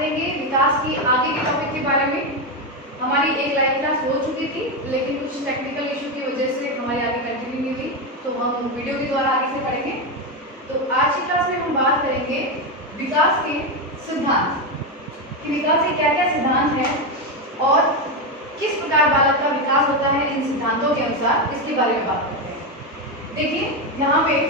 करेंगे विकास की आगे के टॉपिक के बारे में। हमारी एक लाइव क्लास हो चुकी थी, लेकिन कुछ टेक्निकल इशू की वजह से हमारी आगे कंटिन्यू नहीं हुई, तो हम वीडियो के द्वारा आगे से पढ़ेंगे। तो आज की क्लास में हम बात करेंगे विकास के सिद्धांत, कि विकास के क्या क्या सिद्धांत हैं और किस प्रकार बालक का विकास होता है इन सिद्धांतों के अनुसार, इसके बारे में बात करते हैं। देखिए यहाँ पे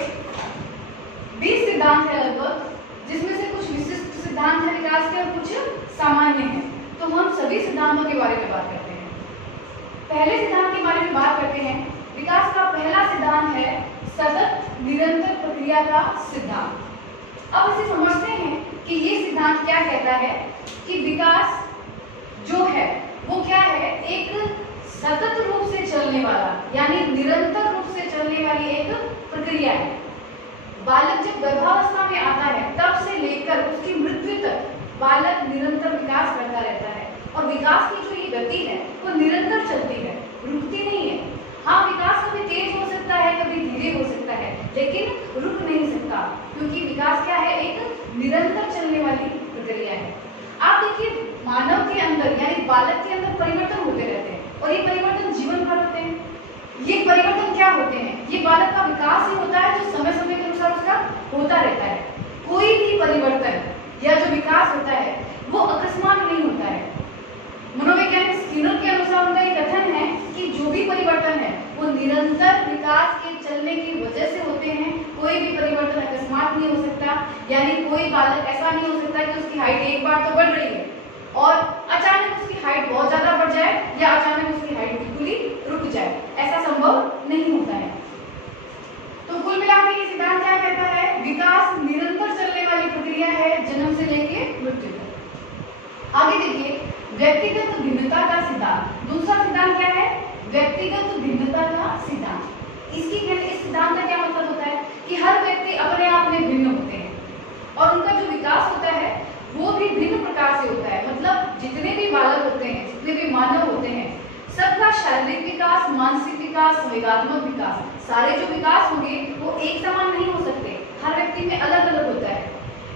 20 सिद्धांत है लगभग, जिसमें से कुछ विशिष्ट सिद्धांत है विकास के और कुछ सामान्य हैं। तो हम सभी सिद्धांतों के बारे में बात करते हैं। पहले सिद्धांत के बारे में बात करते हैं। विकास का पहला सिद्धांत है सतत निरंतर प्रक्रिया का सिद्धांत। अब इसे समझते हैं कि ये सिद्धांत क्या कहता है कि विकास जो है वो क्या है, एक सतत रूप से चलने वाला यानी निरंतर रूप से चलने वाली एक प्रक्रिया है। बालक जब गर्भावस्था में आता है तब से लेकर उसकी मृत्यु तक बालक निरंतर विकास करता रहता है, और विकास की जो ये गति है वो निरंतर चलती है, रुकती नहीं है। हाँ, विकास कभी तेज हो सकता है, कभी धीरे हो सकता है, लेकिन रुक नहीं सकता, क्योंकि विकास क्या है, एक निरंतर चलने वाली प्रक्रिया है। आप देखिए मानव के अंदर यानी बालक के अंदर परिवर्तन होते रहते हैं, और ये परिवर्तन जीवन भर होते हैं। ये परिवर्तन क्या होते हैं, ये बालक का विकास ही होता है जो समय समय के अनुसार उसका होता रहता है। कोई भी परिवर्तन या जो विकास होता है वो अकस्मात नहीं होता है। मनोवैज्ञानिक स्किनर के अनुसार उनका एक कथन है कि जो भी परिवर्तन है वो निरंतर विकास के चलने की वजह से होते हैं। कोई भी परिवर्तन अकस्मात नहीं हो सकता, यानी कोई बालक ऐसा नहीं हो सकता कि उसकी हाइट एक बार तो बढ़ रही है और अचानक उसकी हाइट बहुत ज्यादा बढ़ जाए या अचानक उसकी हाइट बिल्कुल ही रुक जाए, ऐसा संभव नहीं होता है। तो कुल मिलाकर ये सिद्धांत क्या कहता है, विकास निरंतर चलने वाली प्रक्रिया है, जन्म से लेके मृत्यु तक। आगे देखिए व्यक्तिगत भिन्नता का सिद्धांत। दूसरा सिद्धांत क्या है, व्यक्तिगत भिन्नता का सिद्धांत। इस सिद्धांत का क्या मतलब होता है कि हर व्यक्ति अपने आप में भिन्न होते हैं और उनका जो विकास होता है वो भी भिन्न प्रकार से होता है। मतलब जितने भी बालक होते हैं, जितने भी मानव होते हैं, सबका शारीरिक विकास, मानसिक विकास, संवेगात्मक विकास, सारे जो विकास होंगे वो एक समान नहीं हो सकते, हर व्यक्ति में अलग अलग होता है।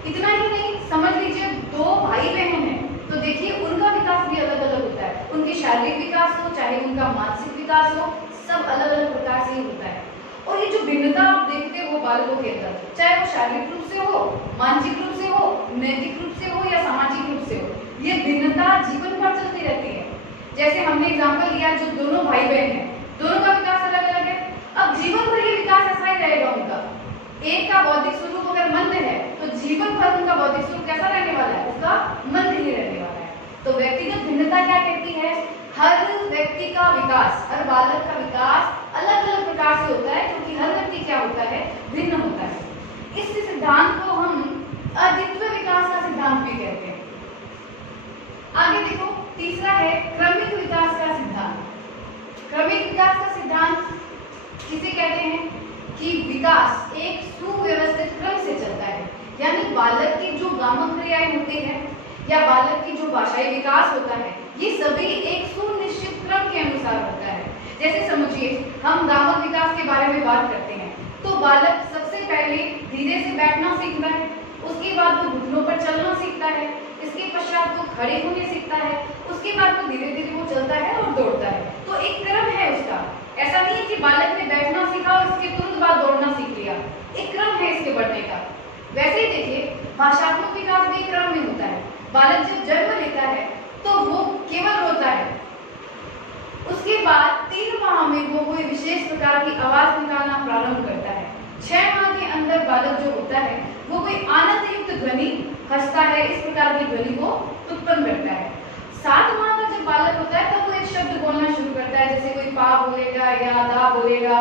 इतना ही नहीं, समझ लीजिए 2 भाई बहन हैं, तो देखिए उनका विकास भी अलग अलग होता है। उनके शारीरिक विकास हो चाहे उनका मानसिक विकास हो, सब अलग अलग प्रकार से ही होता है। और ये जो भिन्नता आप देखते हो बालकों के अंदर, चाहे वो शारीरिक रूप से हो, मानसिक रूप से हो, नैतिक रूप से हो या सामाजिक रूप से हो, ये भिन्नता जीवन भर चलती रहती है। जैसे हमने एग्जाम्पल लिया, जो दोनों भाई बहन हैं, दोनों का विकास अलग अलग है। अब जीवन भर ये विकास ऐसा ही रहेगा उनका। एक का बौद्धिक स्वरूप अगर मंद है तो जीवन भर उनका बौद्धिक स्वरूप कैसा रहने वाला है, उसका मंद ही रहने वाला है। तो व्यक्तिगत भिन्नता क्या कहती है, हर व्यक्ति का विकास, हर बालक का विकास अलग अलग प्रकार से होता है, क्योंकि हर व्यक्ति क्या होता है, भिन्न होता है। इस सिद्धांत को हम अद्वितीय विकास का सिद्धांत भी कहते हैं। आगे देखो, तीसरा है क्रमिक विकास का सिद्धांत। क्रमिक विकास का सिद्धांत किसे कहते हैं कि विकास एक सुव्यवस्थित क्रम से चलता है, यानी बालक की जो गामक क्रियाएं होती हैं या बालक की जो भाषाई विकास होता है, ये सभी एक सुनिश्चित क्रम के अनुसार होता है। जैसे समझिए हम गामक विकास के बारे में बात करते हैं, तो बालक सबसे पहले धीरे से बैठना सीखता है, उसके बाद वो घुटनों पर चलना सीखता है, इसके पश्चात वो खड़े होने सीखता है, उसके बाद वो धीरे धीरे वो चलता है और दौड़ता है। तो एक क्रम है उसका, ऐसा नहीं है कि बालक ने बैठना सीखा और उसके तुरंत बाद दौड़ना सीख लिया, एक क्रम है इसके बढ़ने का। वैसे ही देखिए भाषात्मक विकास भी एक क्रम में होता है। बालक जब जन्म लेता है तो वो केवल रोता है, उसके बाद 3 माह में वो कोई विशेष प्रकार की आवाज निकालना प्रारंभ करता है। 6 माह के अंदर बालक जो होता है वो कोई आनंद युक्त ध्वनि हंसता है, इस प्रकार की ध्वनि को उत्पन्न करता है। 7 माह का जब बालक होता है तब वो एक शब्द बोलना शुरू करता है, जैसे कोई पा बोलेगा या दा बोलेगा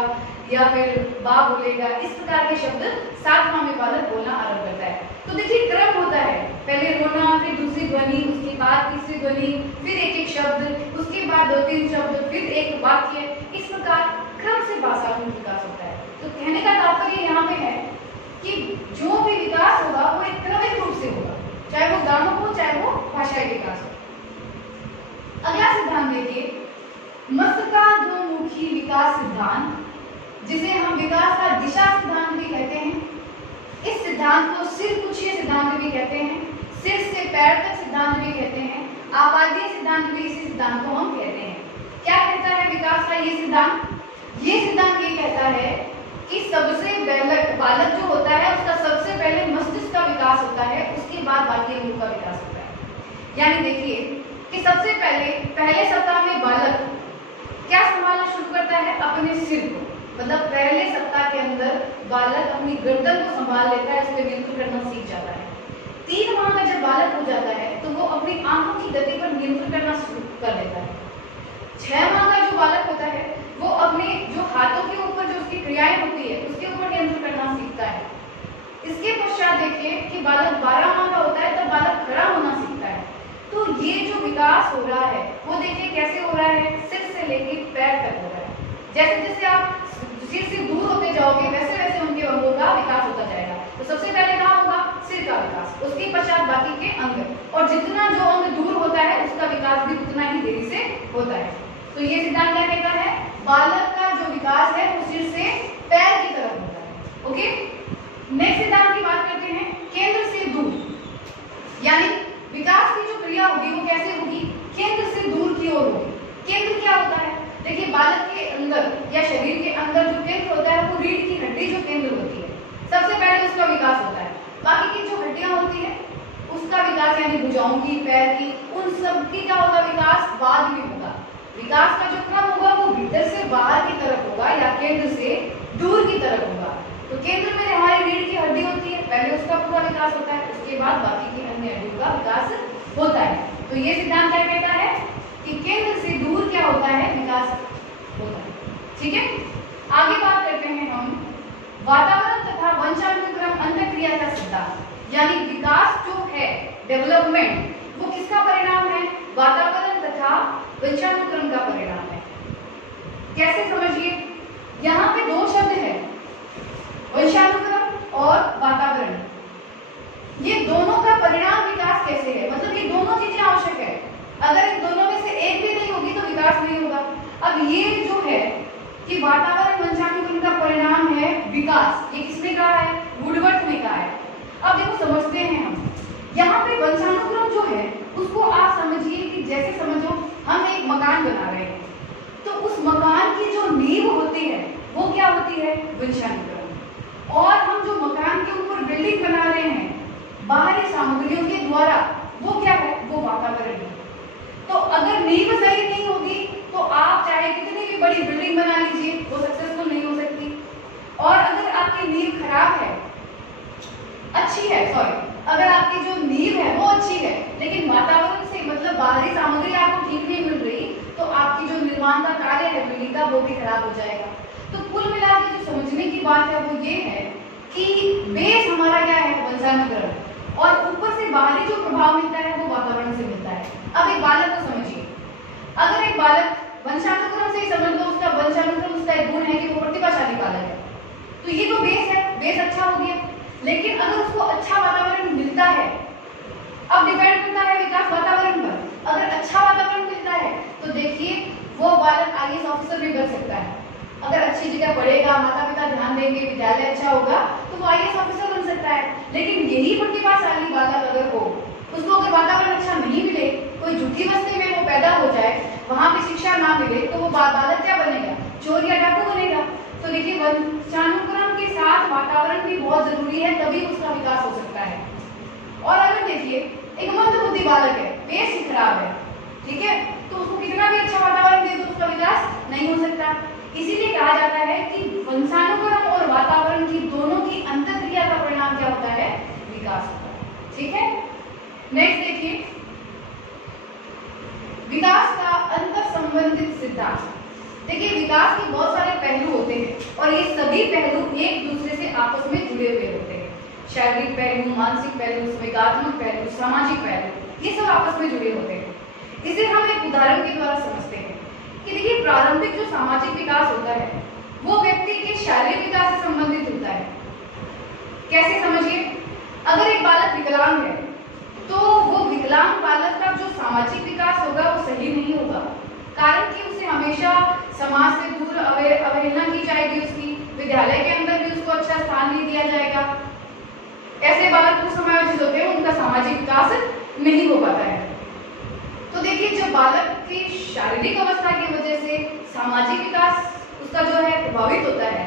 या फिर बा बोलेगा, इस प्रकार के शब्द 7 माह में बालक बोलना आरंभ करता है। तो देखिए क्रम होता है, पहले रोना, फिर दूसरी ध्वनि, उसके बाद तीसरी ध्वनि, फिर एक एक शब्द, उसके बाद 2-3 शब्द, फिर एक वाक्य, इस प्रकार क्रम से भाषात्मक विकास होता है। तो कहने का तात्पर्य यहाँ पे है कि जो भी विकास होगा वो एक क्रमिक रूप से होगा, चाहे वो गामक हो चाहे वो भाषाई विकास हो। अगला सिद्धांत देखिए, मस्तकाधोमुखी विकास सिद्धांत, जिसे हम विकास का दिशा सिद्धांत भी कहते हैं। इस सिद्धांत को सिर कुछिय सिद्धांत भी कहते हैं। सिर से पैर तक सिद्धांत भी कहते हैं, आपादीय सिद्धांत भी इसी सिद्धांत को हम कहते हैं। क्या कहता है विकास का ये सिद्धांत? ये सिद्धांत ये कहता है कि सबसे पहले बालक जो होता है उसका सबसे पहले मस्तिष्क का विकास होता है, उसके बाद बाकी अंगों का विकास होता है। यानी देखिए कि सबसे पहले सप्ताह में बालक क्या संभालना शुरू करता है? अपने सिर को, मतलब पहले सप्ताह के अंदर बालक अपनी गर्दन को संभाल लेता है, उस पर नियंत्रण करना सीख जाता है। 3 माह का जब बालक हो जाता है तो वो अपनी आंखों की गति पर नियंत्रण करना शुरू कर लेता है। 6 माह का जो बालक होता है वो अपने जो हाथों के ऊपर जो उसकी क्रियाएं होती है उसके ऊपर नियंत्रण करना सीखता है। इसके पश्चात देखिए कि बालक 12 माह का होता है तब बालक खड़ा होना सीखता है। तो ये जो विकास हो रहा है वो देखिए कैसे हो रहा है? सिर से लेकर पैर तक हो रहा है। जैसे जैसे आप सिर से दूर होते जाओगे वैसे वैसे उनके अंगों का विकास होता जाएगा। तो सबसे पहले कहाँ होगा? सिर का विकास, उसके पश्चात बाकी के अंग, और जितना जो अंग दूर होता है उसका विकास भी उतना ही देरी से होता है। तो ये सिद्धांत क्या कहता है? बालक का जो विकास है वो सिर से पैर की तरफ होता है। ओके, नेक्स्ट सिद्धांत की बात करते हैं, केंद्र से दूर। यानी विकास की जो क्रिया होगी वो कैसे होगी? केंद्र से दूर की ओर होगी। केंद्र क्या होता है? देखिए बालक के अंदर या शरीर के अंदर जो केंद्र होता है वो रीढ़ की हड्डी जो केंद्र होती है, सबसे पहले उसका विकास होता है। बाकी की जो हड्डियां होती है उसका विकास यानी भुजाओं की, पैर की, उन सब की क्या होगा? विकास बाद में होगा। विकास का जो क्रम होगा वो भीतर से बाहर की तरफ होगा या केंद्र से दूर की तरफ होगा। तो केंद्र में हमारी रीढ़ की हड्डी होती है, पहले उसका पूरा विकास होता है, उसके बाद बाकी की अन्य हड्डियों का विकास होता है। तो ये सिद्धांत क्या कहता है कि केंद्र से दूर क्या होता है? विकास होता है। ठीक है, आगे बात करते हैं हम वातावरण तथा वंशानुक्रम अंतःक्रिया का सिद्धांत। यानी विकास जो है, डेवलपमेंट, वो किसका परिणाम है? वातावरण तथा वंशानुक्रम का परिणाम है। कैसे समझिए? यहाँ पे 2 शब्द है, वंशानुक्रम और वातावरण। ये दोनों का परिणाम विकास कैसे है? मतलब ये दोनों चीजें आवश्यक है। अगर इन दोनों में से एक भी नहीं होगी तो विकास नहीं होगा। अब ये जो है कि वातावरण वंशानुक्रम का परिणाम है विकास, ये किसने कहा है? वुडवर्थ ने कहा है। अब देखो समझते हैं हम, यहाँ पे वंशानुक्रम जो है उसको आप समझिए कि जैसे समझो हम एक मकान बना रहे हैं, तो उस मकान की जो नींव होती है वो क्या होती है? वंशानुक्रम। और हम जो मकान के ऊपर बिल्डिंग बना रहे हैं बाहरी सामग्रियों के द्वारा, वो क्या है? वो वातावरण है। तो अगर नींव सही नहीं होगी तो आप चाहे कितनी भी बड़ी बिल्डिंग बना लीजिए वो सक्सेसफुल नहीं हो सकती। और अगर आपकी नींव खराब है, अगर आपकी जो नींव है वो अच्छी है लेकिन वातावरण से मतलब बाहरी सामग्री आपको ठीक नहीं मिल रही, तो आपकी जो निर्माण का कार्य है बिल्डिंग का वो भी खराब हो जाएगा। तो कुल मिला के जो समझने की बात है वो ये है कि बेस हमारा क्या है? वंशानुक्रम, और ऊपर से बाहरी जो प्रभाव मिलता है वो वातावरण से मिलता है। अब एक बालक को समझिए, अगर एक बालक वंशानुक्रम से समझ लो, उसका वंशानुक्रम उसका एक गुण है कि वो प्रतिभाशाली बालक है, तो ये तो बेस है, बेस अच्छा हो गया। लेकिन अगर उसको अच्छा वातावरण मिलता है, अब डिपेंड करता है विकास वातावरण पर। अगर अच्छा वातावरण मिलता है तो देखिए वो बालक IAS ऑफिसर भी बन सकता है। अगर अच्छी जगह पढ़ेगा, माता पिता ध्यान देंगे, विद्यालय अच्छा होगा तो वो IAS ऑफिसर बन सकता है। लेकिन यही प्रतिभाशाली बालक अगर हो, उसको अगर वातावरण अच्छा नहीं मिले, कोई झूठी बस्ती में वो पैदा हो जाए, वहां की शिक्षा ना मिले, तो वो बालक क्या बनेगा? चोर या डाकू बनेगा। तो देखिए वंशानुक्रम के साथ वातावरण भी बहुत जरूरी है, तभी उसका विकास हो सकता है। और अगर देखिए एक मंदबुद्धि बालक है, बेस ही खराब है, ठीक है, तो उसको कितना भी अच्छा वातावरण दे दो उसका विकास नहीं हो सकता। इसीलिए कहा जाता है कि वंशानुक्रम और वातावरण की दोनों की अंतःक्रिया का परिणाम क्या होता है? विकास होता है। ठीक है, नेक्स्ट देखिए विकास का अंतर संबंधित सिद्धांत। देखिए विकास के बहुत सारे पहलू होते हैं और ये सभी पहलू एक दूसरे से आपस में जुड़े हुए होते हैं। शारीरिक पहलू, मानसिक पहलू, संवेगात्मक पहलू, सामाजिक पहलू, ये सब आपस में जुड़े होते हैं। इसे हम एक उदाहरण के द्वारा समझते हैं कि देखिए प्रारंभिक जो सामाजिक विकास होता है वो व्यक्ति के शारीरिक विकास से संबंधित होता है। कैसे समझिए? अगर एक बालक विकलांग है तो वो विकलांग बालक का जो सामाजिक विकास होगा वो सही नहीं होगा, कारण कि उसे हमेशा समाज से दूर अवहेलना की जाएगी, उसकी विद्यालय के अंदर भी उसको अच्छा स्थान नहीं दिया जाएगा। ऐसे बालक कुछ समायोजित होते हैं, उनका सामाजिक विकास नहीं शारीरिक अवस्था की वजह से सामाजिक विकास उसका जो है प्रभावित होता है,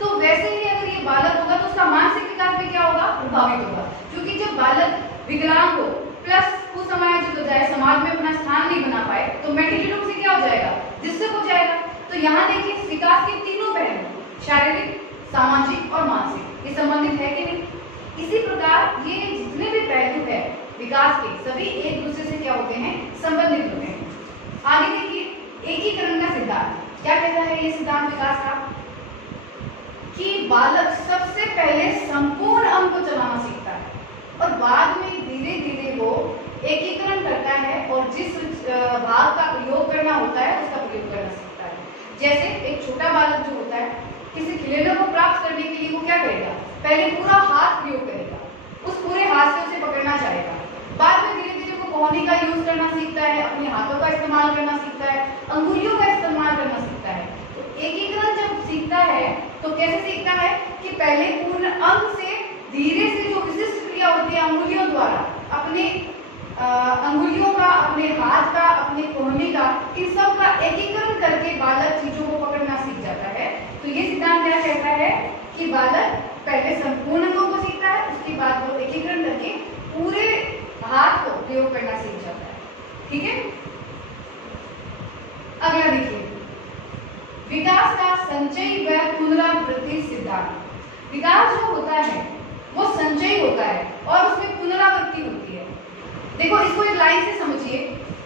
तो वैसे ही अगर ये बालक होगा तो उसका मानसिक विकास भी क्या होगा, प्रभावित होगा। क्योंकि जब बालक विकलांग हो प्लस कुसमायोजित हो जाए, समाज में अपना स्थान नहीं बना पाए, तो मेंटली रूप से क्या हो जाएगा, डिस्टर्ब हो जाएगा। तो यहाँ देखिए विकास के तीनों पहलू, शारीरिक, सामाजिक और मानसिक, ये संबंधित है कि नहीं। इसी प्रकार ये जितने भी पहलू है विकास के, सभी एक दूसरे से क्या होते हैं, संबंधित होते हैं। आगे देखिए एकीकरण का सिद्धांत क्या कहता है, ये सिद्धांत विकास का, कि बालक सबसे पहले संपूर्ण अंग को चलाना सीखता है और बाद में धीरे धीरे वो एकीकरण करता है और जिस भाग का प्रयोग करना होता है उसका प्रयोग करना सीखता है। जैसे एक छोटा बालक जो होता है, किसी खिलौने को प्राप्त करने के लिए वो क्या करेगा, पहले पूरा हाथ प्रयोग करेगा, उस पूरे हाथ से उसे पकड़ना चाहेगा, बाद में धीरे धीरे वो कोहनी का यूज करना सीखता है, अपने हाथों का इस्तेमाल करना सीखता है, अंगुलियों का इस्तेमाल करना सीखता है। तो एकीकरण जब सीखता है तो कैसे सीखता है कि पहले पूर्ण अंग से धीरे से जो विशिष्ट क्रिया होती है अंगुलियों द्वारा, अपने अंगुलियों का, अपने हाथ का, अपने कोहनी का, इन सब का एकीकरण करके बालक चीजों को पकड़ना सीख जाता है। तो ये सिद्धांत क्या कहता है कि बालक पहले संपूर्ण अंगों को सीखता है, उसके बाद वो एकीकरण करके पूरे हाथ को प्रयोग करना सीख जाता है। ठीक है, अगला देखिए विकास का संचय व पुनरावृत्ति सिद्धांत। विकास जो होता है वो संचय होता है और उसमें पुनरावृत्ति होती है। देखो इसको एक लाइन से समझिए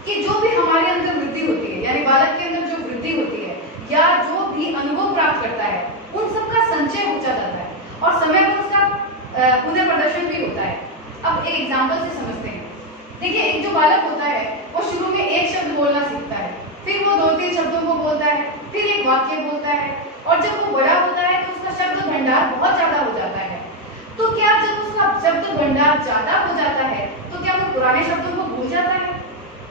कि जो भी हमारे अंदर वृद्धि होती है, यानी बालक के अंदर जो वृद्धि होती है या जो भी अनुभव प्राप्त करता है, उन सबका संचय हो जाता है और समय पर उसका पुनः प्रदर्शन भी होता है। अब एक एग्जाम्पल से समझते हैं। देखिए एक जो बालक होता है वो शुरू में एक शब्द बोलना सीखता है, फिर वो 2-3 शब्दों को बोलता है, फिर एक वाक्य बोलता है, और जब वो बड़ा होता है तो उसका शब्द भंडार बहुत ज्यादा हो जाता है। तो क्या जब उसका शब्द भंडार ज्यादा हो जाता है तो क्या वो पुराने शब्दों को भूल जाता है?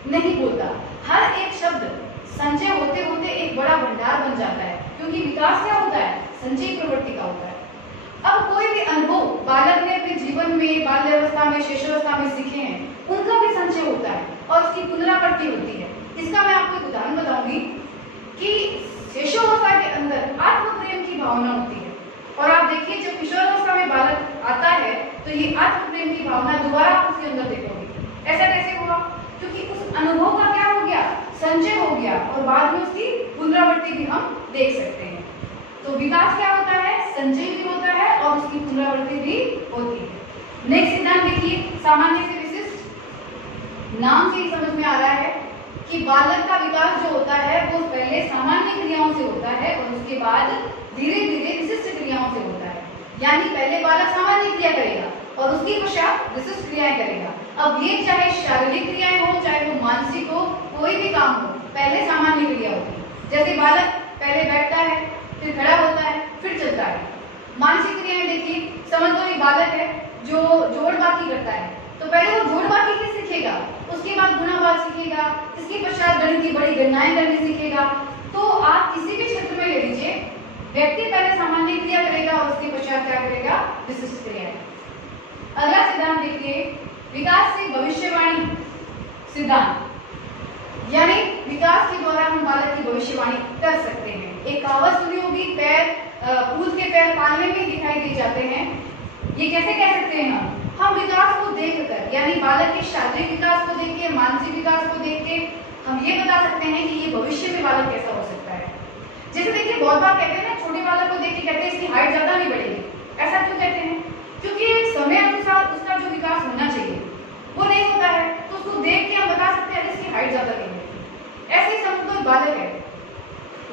नहीं भूलता। हर एक शब्द संचय होते होते एक बड़ा भंडार बन जाता है, क्योंकि विकास क्या होता है, संचय प्रवृत्ति का होता है। अब कोई भी अनुभव बालक ने अपने जीवन में, बाल्यावस्था में, शिशुअवस्था में सीखे हैं, उनका भी संचय होता है और उसकी पुनरावृत्ति होती है। इसका मैं आपको एक उदाहरण बताऊंगी कि शिशुअवस्था के अंदर आत्म प्रेम की भावना होती है, और आप देखिए जब किशोरावस्था में बालक आता है तो ये आत्म प्रेम की भावना दोबारा आप उसके अंदर देखोगे। ऐसा कैसे हुआ? क्योंकि उस अनुभव का क्या हो गया, संचय हो गया, और बाद में उसकी पुनरावृत्ति भी हम देख सकते हैं। तो विकास क्या होता है, संचय भी होता है और उसकी पुनरावृत्ति भी होती है। नेक्स्ट सिद्धांत देखिए, सामान्य से विशिष्ट। नाम से ही समझ में आ रहा है कि बालक का विकास जो होता है वो पहले सामान्य क्रियाओं से होता है और उसके बाद धीरे धीरे विशिष्ट क्रियाओं से होता है। यानी पहले बालक सामान्य क्रिया करेगा और उसके पश्चात विशिष्ट क्रियाएं करेगा। अब ये चाहे शारीरिक क्रियाएं हो, चाहे वो मानसिक हो, कोई भी काम हो, पहले सामान्य क्रिया होती है। जैसे बालक पहले बैठता है, फिर खड़ा होता है, फिर चलता है। मानसिक क्रियाएं देखिए, समझ लो एक बालक है जो जोड़ बाकी करता है, तो पहले वो जोड़ बाकी की सीखेगा, उसके बाद गुणावार सीखेगा, इसके पश्चात गणित की बड़ी गणनाएं करनी सीखेगा। तो आप किसी भी क्षेत्र में ले लीजिए, व्यक्ति पहले सामान्य क्रिया करेगा और उसके पश्चात क्या करेगा, विशिष्ट क्रिया। अगला सिद्धांत देखिए, विकास से भविष्यवाणी सिद्धांत, यानी विकास के द्वारा हम बालक की भविष्यवाणी कर सकते हैं। एक कहावत सुनी होगी, पूत के पैर पालने में दिखाई दे जाते हैं। ये कैसे कह सकते हैं हम विकास को देखकर, यानी बालक के शारीरिक विकास को देख के, मानसिक विकास को देख के हम ये बता सकते हैं कि ये भविष्य में बालक कैसा हो सकता है। जैसे देखिए बहुत बार कहते हैं ना, छोटे बालक को देख के कहते हैं इसकी हाइट ज्यादा नहीं बढ़ेगी। ऐसा क्यों कहते हैं? क्योंकि एक समय अनुसार उसका जो विकास होना चाहिए वो नहीं होता है, तो उसको देख के हम बता सकते हैं इसकी हाइट ज्यादा नहीं है। ऐसे ही समझ लो बालक है,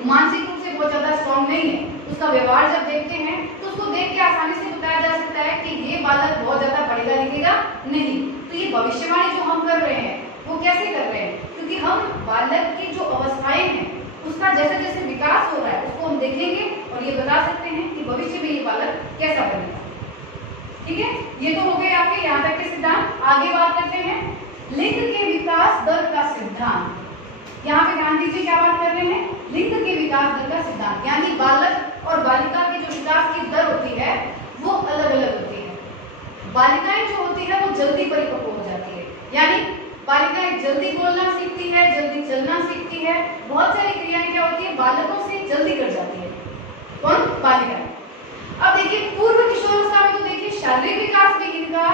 मानसिक रूप से बहुत ज्यादा स्ट्रॉन्ग नहीं है, उसका व्यवहार जब देखते हैं तो उसको देख के आसानी से बताया जा सकता है कि ये बालक बहुत ज्यादा पढ़ेगा लिखेगा नहीं। तो ये भविष्यवाणी जो हम कर रहे हैं वो कैसे कर रहे हैं? क्योंकि हम बालक की जो अवस्थाएं हैं उसका जैसे जैसे विकास हो रहा है उसको हम देखेंगे और ये बता सकते हैं कि भविष्य में ये बालक कैसा बनेगा। ठीक है, ये तो हो गए आपके यहाँ तक के सिद्धांत। आगे बात करते हैं लिंग के विकास दर का सिद्धांत। यहाँ पे ध्यान दीजिए, क्या बात कर रहे हैं, लिंग के विकास दर का सिद्धांत, यानी बालक और बालिका की जो विकास की दर होती है वो अलग अलग होती है। बालिकाएं जो होती है वो जल्दी परिपक्व हो जाती है, यानी बालिकाएं जल्दी बोलना सीखती है, जल्दी चलना सीखती है, बहुत सारी क्रियाएं क्या होती है बालकों से जल्दी कर जाती है। कौन? बालिकाएं। अब देखिए पूर्व किशोरावस्था में तो देखिए शारीरिक विकास भी इनका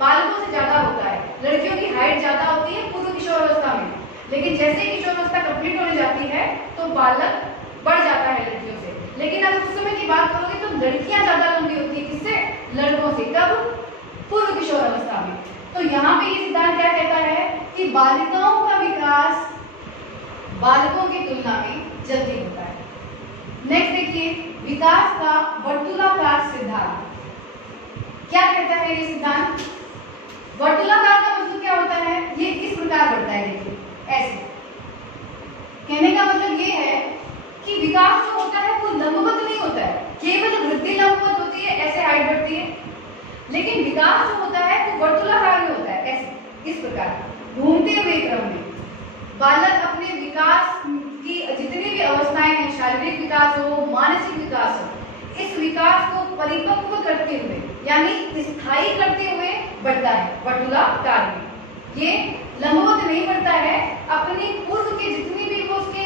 बालकों से ज्यादा होता है। लड़कियों की हाइट ज्यादा होती है पूर्व किशोरावस्था में, लेकिन जैसे ही किशोरावस्था कंप्लीट होने जाती है तो बालक बढ़ जाता है लड़कियों से। लेकिन अगर उस समय की बात करोगे तो लड़कियां ज्यादा लंबी होती है, किससे? लड़कों से। कब? पूर्व किशोरावस्था में। तो यहाँ पे ये सिद्धांत क्या कहता है कि बालिकाओं का विकास बालकों की तुलना में जल्दी होता है। नेक्स्ट देखिए विकास का वर्तुलाकार सिद्धांत क्या कहता है। ये सिद्धांत वर्तुलाकार का मतलब क्या होता है? ये इस प्रकार बढ़ता है, देखिए ऐसे। कहने का मतलब ये है कि विकास जो होता है वो लंबवत नहीं होता है, केवल वृद्धि लंबवत होती है, ऐसे हाइट बढ़ती है। लेकिन विकास जो होता है वो वर्तुलाकार में होता है, ऐसे इस प्रकार घूमते हुए क्रम में। बालक अपने विकास की जितनी भी अवस्थाएं हैं, शारीरिक विकास हो, मानसिक विकास हो, इस विकास को परिपक्व करते हुए यानी स्थायी करते हुए बढ़ता है वर्तुलाकार में। ये लंबवत नहीं बढ़ता है, अपने पूर्व के जितनी भी वो उसके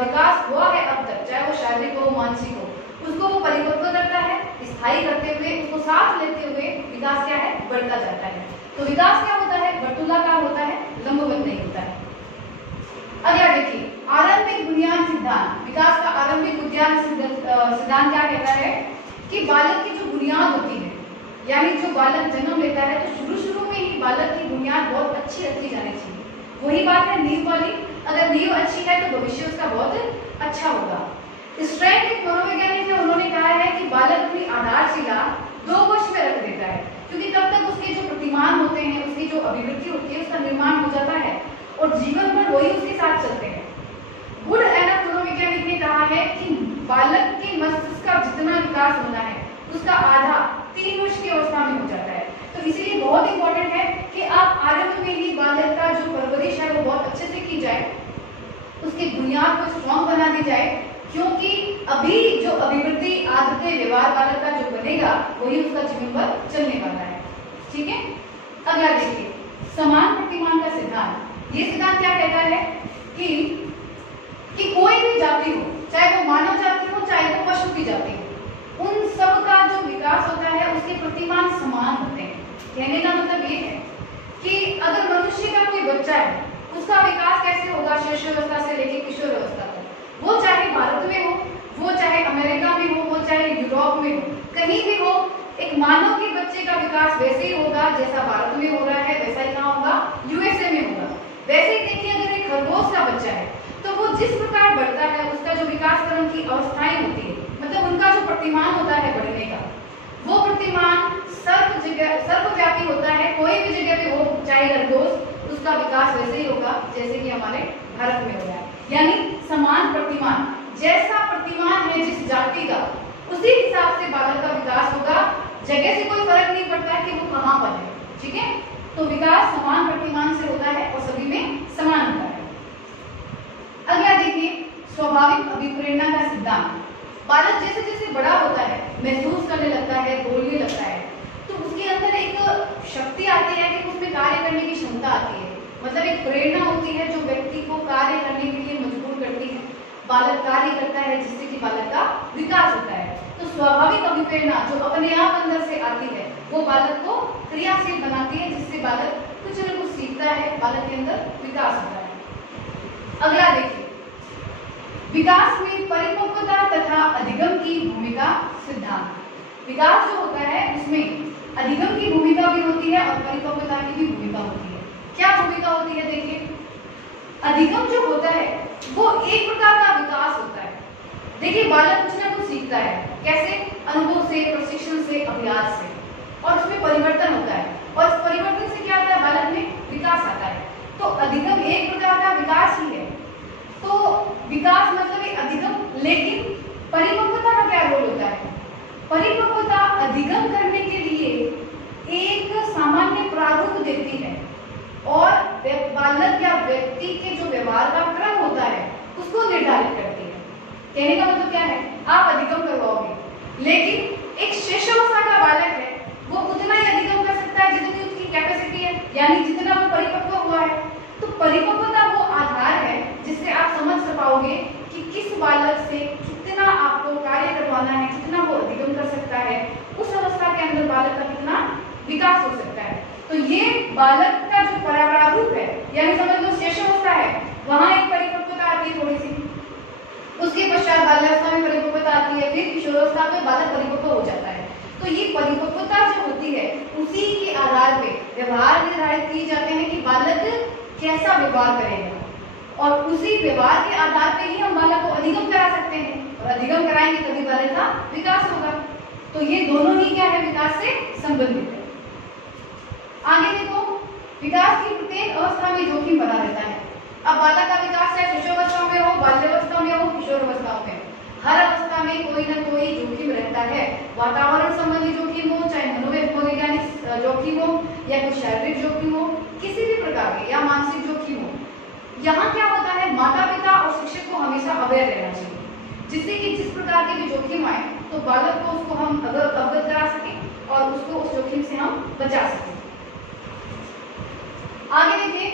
विकास हुआ है अब तक, चाहे वो शारीरिक हो मानसिक हो, उसको वो परिपक्व करता है, स्थायी करते हुए उसको साथ लेते हुए विकास क्या है? बढ़ता जाता है। तो विकास क्या होता है? वर्तुलाकार होता है, लंबवत नहीं होता है। अगला देखिए आरंभिक बुनियाद सिद्धांत। विकास का आरंभिक बुनियाद सिद्धांत क्या कहता है कि बालक की जो बुनियाद होती है, यानी जो बालक जन्म लेता है तो शुरू में ही बालक की बुनियाद बहुत अच्छी रखी जानी चाहिए। वही बात है नींव वाली, अगर नींव अच्छी है तो भविष्य उसका बहुत अच्छा होगा। स्ट्रैंड एक मनोवैज्ञानिक है, उन्होंने कहा है कि बालक अपनी आधारशिला 2 वर्ष में रख देता है, क्योंकि तब तक उसके जो प्रतिमान होते हैं, उसकी जो अभिवृद्धि होती है, उसका निर्माण हो जाता है और जीवन भर वही उसके साथ चलते हैं। गुड एनफ मनोवैज्ञानिक ने कहा है कि बालक के मस्तिष्क का जितना विकास होना है उसका आधा 3 वर्ष की अवस्था में हो जाता है। तो इसीलिए बहुत इंपॉर्टेंट है कि आप आरंभ में ही बालक का जो परवरिश है वो बहुत अच्छे से की जाए, उसकी बुनियाद को स्ट्रॉन्ग बना दी जाए, क्योंकि अभी जो अभिवृद्धि आदतें व्यवहार बालक का जो बनेगा वही उसका जीवन भर चलने वाला है। ठीक है। अगला देखिए समान प्रतिमान का सिद्धांत। ये सिद्धांत क्या कहता है कि कोई भी जाति हो, चाहे वो मानव जाति हो चाहे वो पशु की जाति हो, उन सब का जो विकास होता है उसके प्रतिमान समान होते हैं। कहने का मतलब ये है कि अगर मनुष्य का कोई बच्चा है उसका विकास कैसे होगा शिशुअवस्था से लेकर किशोरावस्था तक, वो चाहे भारत में हो, वो चाहे अमेरिका में हो, वो चाहे यूरोप में हो, कहीं भी हो, एक मानव के बच्चे का विकास वैसे ही होगा जैसा भारत में हो रहा है, वैसा ही कहाँ होगा? यूएसए में होगा। वैसे ही देखिए अगर एक खरगोश का बच्चा है तो वो जिस प्रकार बढ़ता है उसका जो विकास क्रम की अवस्थाएं होती है, मतलब उनका जो प्रतिमान होता है बढ़ने का, वो प्रतिमान सर्वव्यापी होता है। कोई भी जगह पे हो चाहे खरगोश, उसका विकास वैसे ही होगा जैसे कि हमारे भारत में हो रहा है। यानी समान प्रतिमान, जैसा प्रतिमान है जिस जाति का उसी हिसाब से बालक का विकास होगा। जगह से कोई फर्क नहीं पड़ता है कि वो कहाँ पर है। ठीक है। तो विकास समान प्रतिमान से होता है और सभी में समान होता है। अगला देखिए स्वाभाविक अभिप्रेरणा का सिद्धांत। बालक जैसे जैसे बड़ा होता है, महसूस करने लगता है, बोलने लगता है, तो उसके अंदर एक शक्ति आती है कि उसमें कार्य करने की क्षमता आती है। मतलब एक प्रेरणा होती है जो व्यक्ति को कार्य करने के लिए मजबूर करती है। बालक कार्य करता है जिससे कि बालक का विकास होता है। तो स्वाभाविक अभिप्रेरणा जो अपने आप अंदर से आती है वो बालक को क्रियाशील बनाती है, जिससे बालक कुछ न कुछ सीखता है, बालक के अंदर विकास होता है। अगला देखिए विकास में परिपक्वता तथा अधिगम की भूमिका सिद्धांत। विकास जो होता है उसमें अधिगम की भूमिका भी होती है और परिपक्वता की भी भूमिका होती है। क्या भूमिका होती है? देखिए अधिगम जो होता है वो एक प्रकार का विकास होता है। देखिए बालक कुछ ना कुछ सीखता है, कैसे? अनुभव से, प्रशिक्षण से, अभ्यास से, और उसमें परिवर्तन होता है और इस परिवर्तन से क्या होता है? बालक में विकास आता है। तो अधिगम एक प्रकार का विकास ही है। तो विकास मतलब एक अधिगम, लेकिन परिपक्वता का क्या रोल होता है? परिपक्वता अधिगम करने के लिए एक सामान्य प्रारूप देती है और बालक या व्यक्ति के जो व्यवहार का क्रम होता है उसको निर्धारित करती है। कहने का मतलब क्या है? आप अधिगम करवाओगे, लेकिन एक शिशुअवस्था का बालक है वो उतना ही अधिगम कर सकता है जितनी उसकी कैपेसिटी है, यानी जितना वो परिपक्व हुआ है। तो परिपक्वता वो आधार है जिससे आप समझ पाओगे कि किस बालक से कितना आपको कार्य करवाना है, कितना वो अधिगम कर सकता है, उस अवस्था के अंदर बालक का कितना विकास हो सकता है। तो ये बालक का जो प्रारूप है, यानी समझ लो शिशुअवस्था है, वहां एक परिपक्वता आती है थोड़ी सी, उसके पश्चात बाल्यावस्था में परिपक्वता आती है, फिर किशोरावस्था में बालक परिपक्व हो जाता है। तो ये परिपक्वता जो होती है उसी के आधार पे व्यवहार निर्धारित किए जाते हैं कि बालक कैसा व्यवहार करेगा, और उसी व्यवहार के आधार पे ही हम बालक को अधिगम करा सकते हैं, और अधिगम कराएंगे तभी बालक का विकास होगा। तो ये दोनों ही क्या है, विकास से संबंधित है। आगे देखो, विकास की प्रत्येक अवस्था में जोखिम बना रहता है। अब बालक का विकास चाहे शिशुअवस्था में हो, बाल्यावस्था में हो, किशोरावस्था में, हर अवस्था में कोई ना कोई जोखिम रहता है। वातावरण संबंधी जोखिम हो, चाहे मनोवैज्ञानिक जोखिम हो, या कुछ शारीरिक जोखिम हो, किसी भी प्रकार के, या मानसिक जोखिम हो। यहाँ क्या होता है, माता पिता और शिक्षक को हमेशा अवेयर रहना चाहिए, जिससे कि जिस प्रकार के भी जोखिम आए तो बालक को उसको हम अवगत करा सकें और उसको उस जोखिम से हम बचा सकें। आगे देखिए,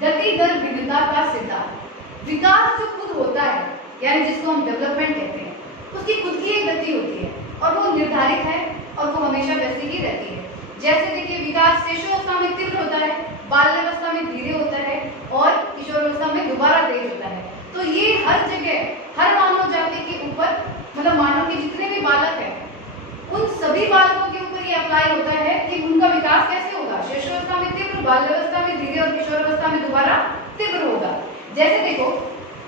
गति दर भिन्नता का सिद्धांत। विकास जो खुद होता है, यानी जिसको हम डेवलपमेंट कहते हैं, उसकी खुद की एक गति होती है और वो निर्धारित है और वो हमेशा वैसी ही रहती है। जैसे देखिए, विकास शिशुअवस्था में तीव्र होता है, बाल्यावस्था में धीरे होता है और किशोरावस्था में दोबारा तेज होता है। तो ये हर जगह, हर मानव जाति के ऊपर, मतलब मानव के जितने भी बालक हैं, उन सभी बालकों के ऊपर ये अप्लाई होता है कि उनका विकास कैसे होगा, शिशुअवस्था में तीव्र, बाल्यावस्था में धीरे और किशोरावस्था में दोबारा तीव्र होगा। जैसे देखो,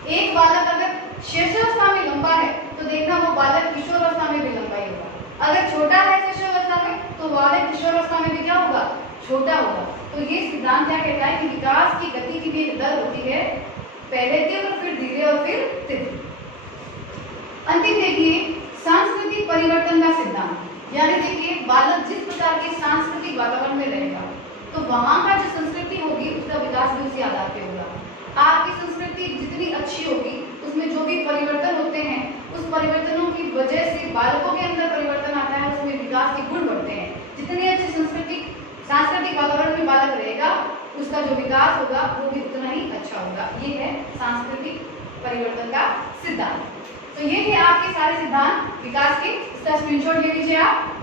एक बालक अगर शिशुअवस्था में लंबा है तो देखना वो बालक किशोरावस्था में भी लंबा ही होगा। अगर छोटा है शिशुअवस्था में तो बालक किशोरावस्था में भी क्या होगा, छोटा होगा। तो ये सिद्धांत क्या कहता है कि विकास की गति की भी एक दर होती है, पहले तीव्र, फिर धीरे और फिर तीव्र। अंतिम देखिए, सांस्कृतिक परिवर्तन का सिद्धांत। यानी देखिए, बालक जिस प्रकार के सांस्कृतिक वातावरण में रहेगा तो वहां का जो संस्कृति होगी उसका विकास भी उसी आधार पे होगा। आपकी संस्कृति जितनी अच्छी होगी, उसमें जो भी परिवर्तन होते हैं, उस परिवर्तनों की वजह से बालकों के अंदर परिवर्तन आता है, उसमें विकास के गुण बढ़ते हैं। जितनी अच्छी सांस्कृतिक वातावरण में बालक रहेगा, उसका जो विकास होगा वो भी उतना ही अच्छा होगा। ये है सांस्कृतिक परिवर्तन का सिद्धांत। तो ये है आपके सारे सिद्धांत विकास के, इसका स्क्रीनशॉट ले लीजिए आप।